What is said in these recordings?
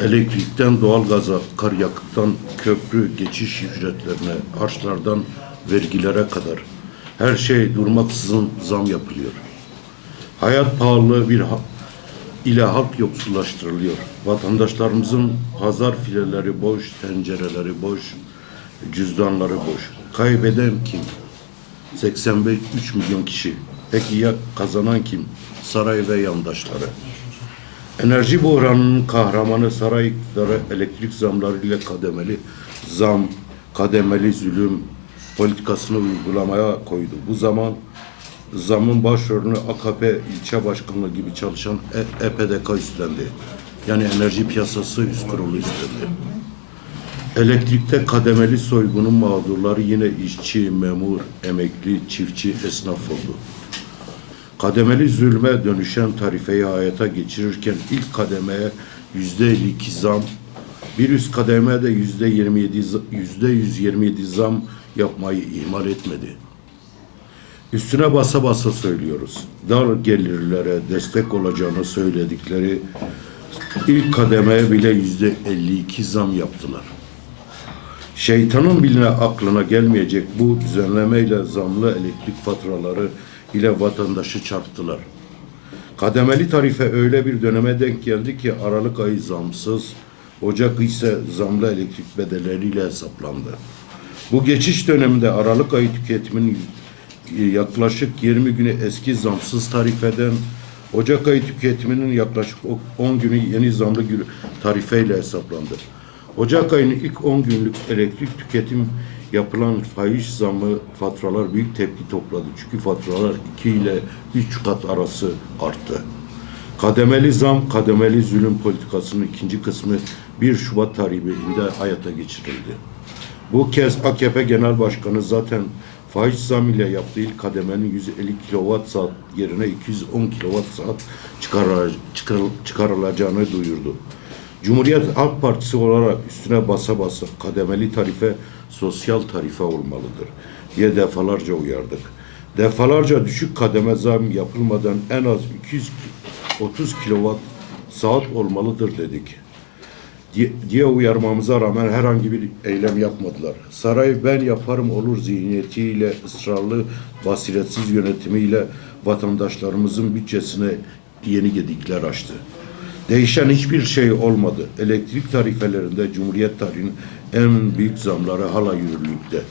Elektrikten doğalgaza, akaryakıttan köprü geçiş ücretlerine, harçlardan vergilere kadar her şey durmaksızın zam yapılıyor. Hayat pahalılığı ile halk yoksullaştırılıyor. Vatandaşlarımızın pazar fileleri boş, tencereleri boş, cüzdanları boş. Kaybeden kim? 85 milyon kişi. Peki ya kazanan kim? Saray ve yandaşları. Enerji buhranının kahramanı saray iktidarı elektrik zamlarıyla kademeli zulüm politikasını uygulamaya koydu. Bu zamın başrolünü AKP ilçe başkanlığı gibi çalışan EPDK üstlendi. Yani Enerji Piyasası Üst Kurulu üstlendi. Elektrikte kademeli soygunun mağdurları yine işçi, memur, emekli, çiftçi, esnaf oldu. Kademeli zulme dönüşen tarifeyi hayata geçirirken ilk kademeye %52 zam, bir üst kademeye de %127 zam yapmayı ihmal etmedi. Üstüne basa basa söylüyoruz. Dar gelirlere destek olacağını söyledikleri ilk kademeye bile %52 zam yaptılar. Şeytanın bile aklına gelmeyecek bu düzenlemeyle zamlı elektrik faturaları ile vatandaşı çarptılar. Kademeli tarife öyle bir döneme denk geldi ki Aralık ayı zamsız, Ocak ise zamlı elektrik bedelleriyle hesaplandı. Bu geçiş döneminde Aralık ayı tüketimin yaklaşık 20 günü eski zamsız tarifeden, Ocak ayı tüketiminin yaklaşık 10 günü yeni zamlı tarifeyle hesaplandı. Ocak ayının ilk 10 günlük elektrik tüketim yapılan faiz zamı faturalar büyük tepki topladı. Çünkü faturalar 2 ile 3 kat arası arttı. Kademeli zam, kademeli zulüm politikasının ikinci kısmı 1 Şubat tarihinde hayata geçirildi. Bu kez AKP Genel Başkanı zaten faiz zam ile yaptığı ilk kademenin 150 kilowatt saat yerine 210 kilowatt saat çıkarılacağını duyurdu. Cumhuriyet Halk Partisi olarak üstüne basa basa kademeli tarife sosyal tarife olmalıdır diye defalarca uyardık. Defalarca düşük kademe zam yapılmadan en az 230 kilowatt saat olmalıdır dedik diye uyarmamıza rağmen herhangi bir eylem yapmadılar. Saray ben yaparım olur zihniyetiyle, ısrarlı, basiretsiz yönetimiyle vatandaşlarımızın bütçesine yeni gedikler açtı. Değişen hiçbir şey olmadı. Elektrik tarifelerinde Cumhuriyet tarihinin en büyük zamları hala yürürlükte.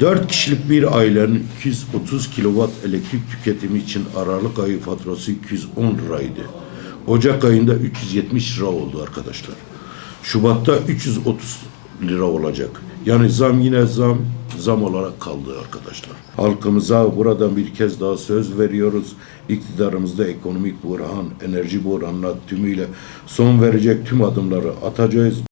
4 kişilik bir ailenin 230 kilowatt elektrik tüketimi için Aralık ayı faturası 210 liraydı. Ocak ayında 370 lira oldu arkadaşlar. Şubat'ta 330 lira olacak. Yani zam yine zam olarak kaldı arkadaşlar. Halkımıza buradan bir kez daha söz veriyoruz. İktidarımızda ekonomik buhran, enerji buhranına tümüyle son verecek tüm adımları atacağız.